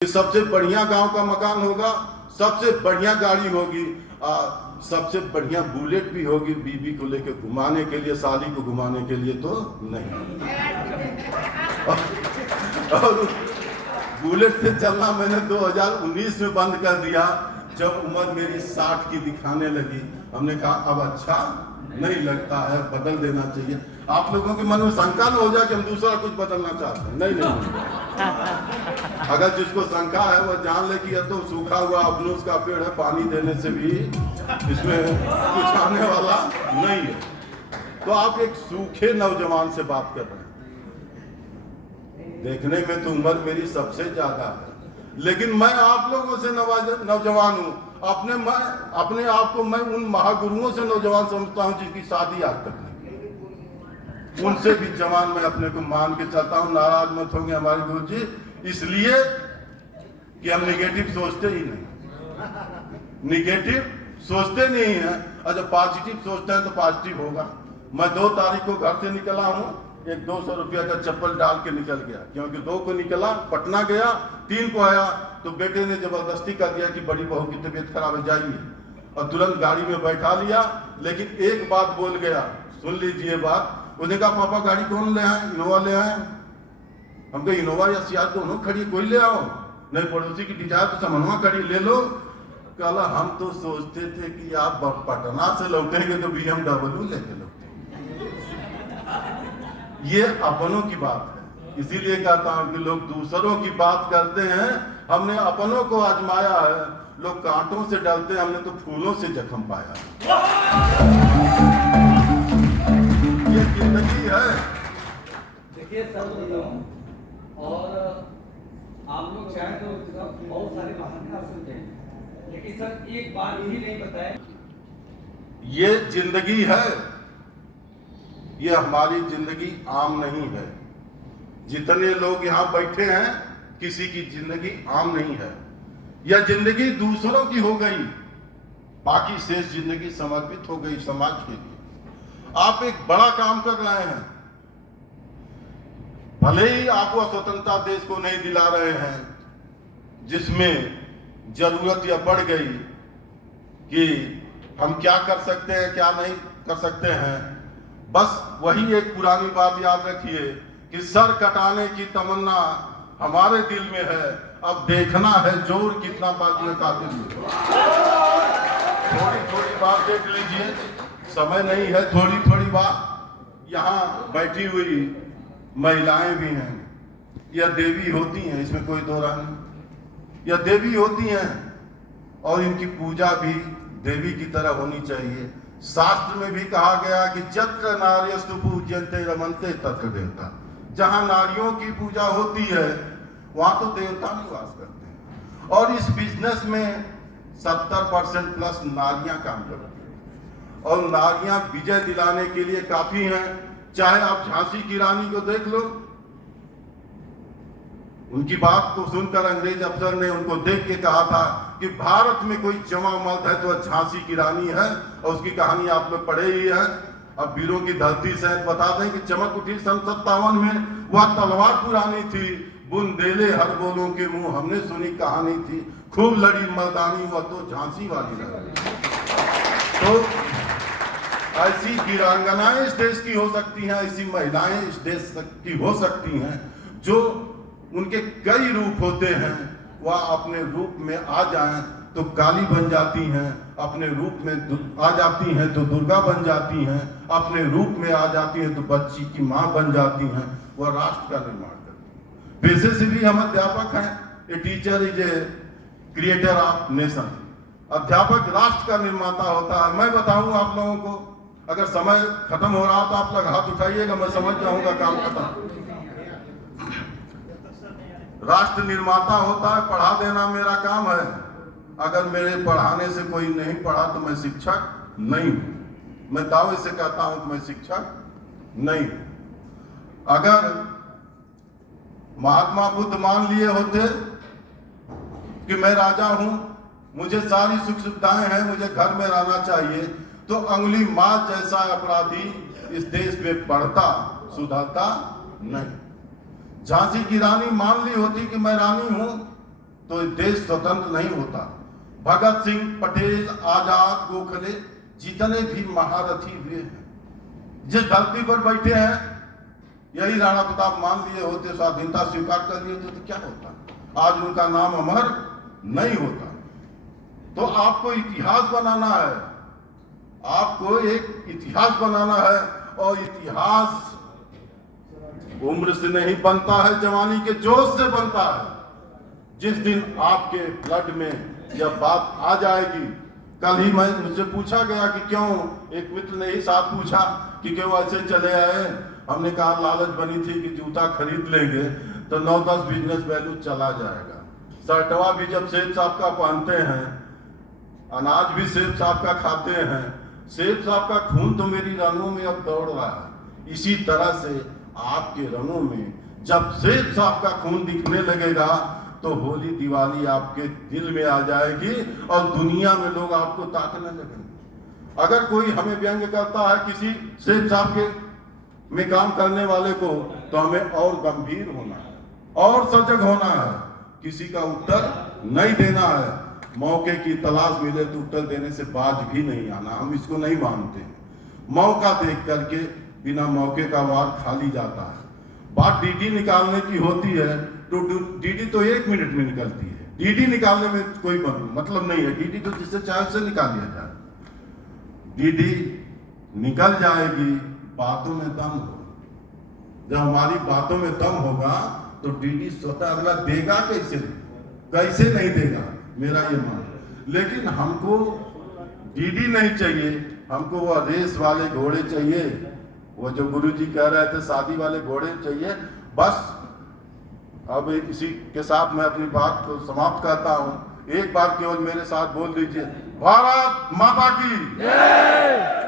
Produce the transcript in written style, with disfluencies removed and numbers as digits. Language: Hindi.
सबसे बढ़िया गांव का मकान होगा, सबसे बढ़िया गाड़ी होगी, सबसे बढ़िया बुलेट भी होगी बीबी को लेकर घुमाने के लिए, साली को घुमाने के लिए तो नहीं। और बुलेट से चलना मैंने 2019 में बंद कर दिया, जब उम्र मेरी 60 की दिखाने लगी। हमने कहा अब अच्छा नहीं लगता है, बदल देना चाहिए। आप लोगों के मन में शंका न हो जाए कि हम दूसरा कुछ बदलना चाहते हैं, नहीं। अगर जिसको शंका है वह जान ले कि यह तो सूखा हुआ अबनूस का पेड़ है, पानी देने से भी इसमें कुछ आने वाला नहीं है। तो आप एक सूखे नौजवान से बात कर रहे हैं। देखने में तो उम्र मेरी सबसे ज्यादा है, लेकिन मैं आप लोगों से नौजवान हूं। अपने आप को मैं उन महागुरुओं से नौजवान समझता हूं जिनकी शादी आज तक नहीं। उनसे भी जवान मैं अपने को मान के चलता हूं। नाराज मत होंगे हमारे गुरु जी, इसलिए कि हम निगेटिव सोचते ही नहीं, निगेटिव सोचते नहीं है। और जब पॉजिटिव सोचते हैं तो पॉजिटिव होगा। मैं 2 तारीख को घर से निकला हूं, एक 200 रुपया का चप्पल डाल के निकल गया, क्योंकि 2 को निकला, पटना गया, 3 को आया तो बेटे ने जबरदस्ती कर दिया कि बड़ी बहू की तबीयत खराब है, जाइए, और तुरंत गाड़ी में बैठा लिया। लेकिन एक बात बोल गया, सुन लीजिए बात। उसने कहा पापा गाड़ी कौन ले आए? इनोवा ले आए। हम कहे इनोवा या सियार दोनों खड़ी, कोई ले आओ। नहीं, पड़ोसी की डिजायर तो समन्वा खड़ी, ले लो। कहला हम तो सोचते थे कि आप पटना से लौटेंगे तो BMW लेके लौटेंगे। ये अपनों की बात है, इसीलिए कहता हूं कि लोग दूसरों की बात करते हैं, हमने अपनों को आजमाया है। लोग कांटों से डरते हैं, हमने तो फूलों से जख्म पाया। ये जिंदगी है। देखिए सर, और आप लोग चाहें तो बहुत सारे बहाने आप सुनते हैं, लेकिन सर एक बात भी नहीं बताए। ये जिंदगी है, ये हमारी जिंदगी आम नहीं है। जितने लोग यहाँ बैठे हैं, किसी की जिंदगी आम नहीं है। यह जिंदगी दूसरों की हो गई, बाकी शेष जिंदगी समर्पित हो गई समाज के लिए। आप एक बड़ा काम कर रहे हैं, भले ही आप वह स्वतंत्रता देश को नहीं दिला रहे हैं जिसमें जरूरत यह बढ़ गई कि हम क्या कर सकते हैं, क्या नहीं कर सकते हैं। बस वही एक पुरानी बात याद रखिए कि सर कटाने की तमन्ना हमारे दिल में है, अब देखना है जोर कितना बाकी में कातिल है। थोड़ी थोड़ी बात देख लीजिए, समय नहीं है, थोड़ी थोड़ी बात। यहाँ बैठी हुई महिलाएं भी हैं, यह देवी होती हैं, इसमें कोई दो राय नहीं। यह देवी होती हैं और इनकी पूजा भी देवी की तरह होनी चाहिए। शास्त्र में भी कहा गया कि जत्र नार्यस्तु पूज्यन्ते रमन्ते तत्र देवता। जहां नारियों की पूजा होती है वहां तो देवता निवास करते हैं। और इस बिजनेस में 70% प्लस नारियां काम करती हैं, और नारियां विजय दिलाने के लिए काफी हैं। चाहे आप झांसी की रानी को देख लो, उनकी बात को सुनकर अंग्रेज अफसर ने उनको देख के कहा था कि भारत में कोई जमा मर्द है तो झांसी की रानी है, और उसकी कहानी आप लोग पढ़े ही है। अब वीरों की धरती से बता दें कि चमक उठी सन 57 में, वह तलवार पुरानी थी, बुंदेले हर बोलों के मुंह हमने सुनी कहानी थी, खूब लड़ी मर्दानी वह तो झांसी वाली रानी। तो ऐसी वीरांगनाएं इस देश की हो सकती हैं, ऐसी महिलाएं इस देश की हो सकती हैं, जो उनके कई रूप होते हैं, वह अपने रूप में आ जाएं तो काली बन जाती हैं, अपने रूप में आ जाती हैं तो दुर्गा बन जाती हैं, अपने रूप में आ जाती हैं तो बच्ची की माँ बन जाती हैं, वह राष्ट्र का निर्माण करती हैं। पेशे से भी हम अध्यापक हैं। A teacher is a creator of nation. अध्यापक राष्ट्र का निर्माता होता है। मैं बताऊं आप लोगों को, अगर समय खत्म हो रहा तो आप लोग हाथ उठाइएगा, मैं समझ जाऊंगा काम खत्म। राष्ट्र निर्माता होता है, पढ़ा देना मेरा काम है। अगर मेरे पढ़ाने से कोई नहीं पढ़ा तो मैं शिक्षक नहीं हूं। मैं दावे से कहता हूं कि मैं शिक्षक नहीं हूं। अगर महात्मा बुद्ध मान लिए होते कि मैं राजा हूं, मुझे सारी सुख सुविधाएं हैं, मुझे घर में रहना चाहिए, तो अंगुली मार जैसा अपराधी इस देश में बढ़ता सुधरता नहीं। झांसी की रानी मान ली होती कि मैं रानी हूं, तो ये देश स्वतंत्र नहीं होता। भगत सिंह, पटेल, आजाद, गोखले जितने भी महारथी हुए हैं, जिस धरती पर बैठे हैं, यही राणा प्रताप मान लिए होते, स्वाधीनता स्वीकार कर लिए होते तो क्या होता, आज उनका नाम अमर नहीं होता। तो आपको इतिहास बनाना है, आपको एक इतिहास बनाना है, और इतिहास उम्र से नहीं बनता है, जवानी के जोश से बनता है। जिस दिन आपके ब्लड में जब बात आ जाएगी, कल ही मुझसे पूछा गया कि क्यों, एक मित्र ने ही साथ पूछा कि क्यों ऐसे चले आए। हमने कहा लालच बनी थी कि जूता खरीद लेंगे तो 9-10 बिजनेस वैल्यू चला जाएगा। शर्टवा भी जब सेठ साहब का पहनते हैं, अनाज भी सेठ साहब का खाते हैं, सेठ साहब का खून तो मेरी रनों में अब दौड़ रहा है। इसी तरह से आपके रनों में जब सेठ साहब का खून दिखने लगेगा तो होली दिवाली आपके दिल में आ जाएगी और दुनिया में लोग आपको ताकने लगेंगे। अगर कोई हमें व्यंग करता है किसी सेठ साहब के में काम करने वाले को, तो हमें और गंभीर होना है और सजग होना है, किसी का उत्तर नहीं देना है। मौके की तलाश मिले तो उत्तर देने से बाज भी नहीं आना, हम इसको नहीं मानते। मौका देख करके बिना मौके का वार खाली जाता है। बात डीडी निकालने की होती है तो डीडी तो 1 मिनट में निकलती है, डीडी निकालने में कोई मतलब नहीं है। डीडी तो जिससे चाहे उससे निकाल लिया जाए, डीडी निकल जाएगी बातों में दम हो। जब हमारी बातों में दम होगा तो डीडी स्वतः अगला देगा कैसे नहीं देगा, मेरा ये मान। लेकिन हमको डीडी नहीं चाहिए, हमको वो रेस वाले घोड़े चाहिए, वो जो गुरुजी कह रहे थे शादी वाले घोड़े चाहिए। बस अब इसी के साथ मैं अपनी बात को समाप्त करता हूँ। एक बार केवल मेरे साथ बोल दीजिए, भारत माता की जय।